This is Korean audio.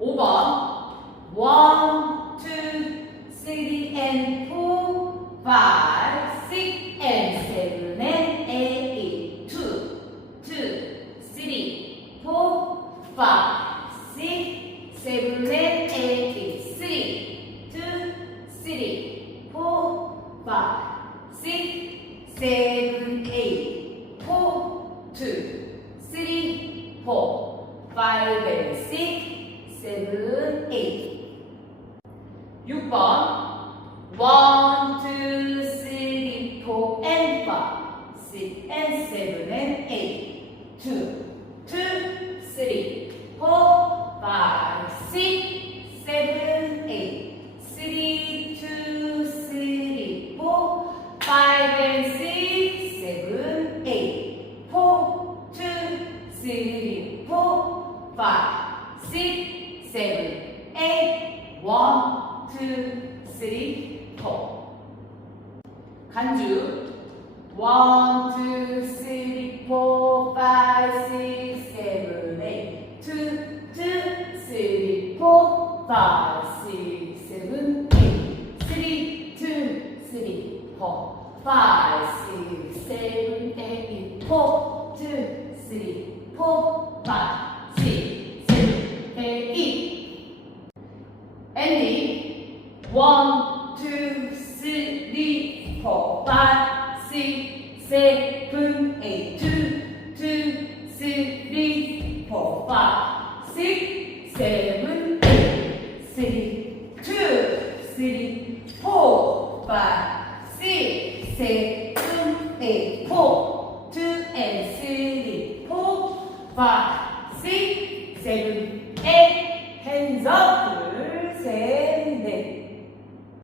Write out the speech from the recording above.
5번 1, 2, 3 and 4, 5, 6 and 7 and 8, 2, 3, 4, 5, 6, 7 and 8, 3, 2, 3, 4, 5, 6, 7, 8, 4, 2, 3, 4, 5 and 6, 7, 8. 6번 1, 2, 3, 4 and 5, 6 and 7 and 8, 2, 3, 4, 5, 6, 7, 8, 3, 2, 3, 4, 5 and 6, 7, 8, 4, 2, 3, 4, 5, 6, 7, 8, 1, 2, 3, 4. 간주 1, 2, 3, 4, 5, 6, 7, 8, 2, 3, 4, 5, 6, 7, 8, 3, 2, 3, 4, 5, 6, 7, 8, 4, 2, 3, 4, 5, 6, 7, 8. Andy 1, 2, 3, 4, 5, 6, 7, 8, 2, 3, 4, 5, 6, 7, 8, 3, 2, 3, 4, 5, 6, 7, 8, 4, 2 and 3, 4, 5, 6, 7, 8. Hands up.